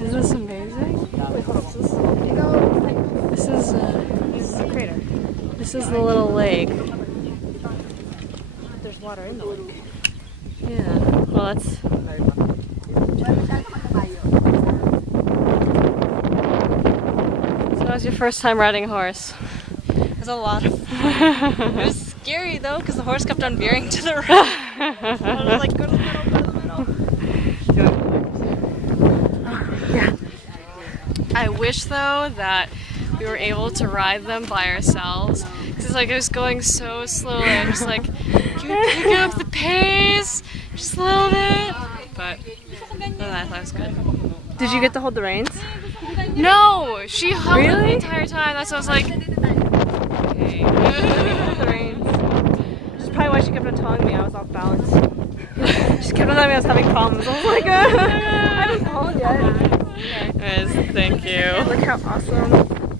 Isn't this amazing? Wait, hold on. This is This is a crater. this is the little lake. There's water in the lake. Yeah. Well, that's. So, how was your first time riding a horse? It was a lot of fun. It was scary though, because the horse kept on veering to the right. I was like, go to the middle, go to the middle. Yeah. I wish though that we were able to ride them by ourselves. Because it's like I was going so slowly. I'm just like, can we pick up the pace just a little bit? But I thought it was good. Did you get to hold the reins? No, she held it the Really? entire time. That's why I was like, okay. The reins. Which is probably why she kept on telling me I was off balance. She kept on telling me I was having problems. I was like, I haven't fallen yet. Yes, thank you. Look how awesome.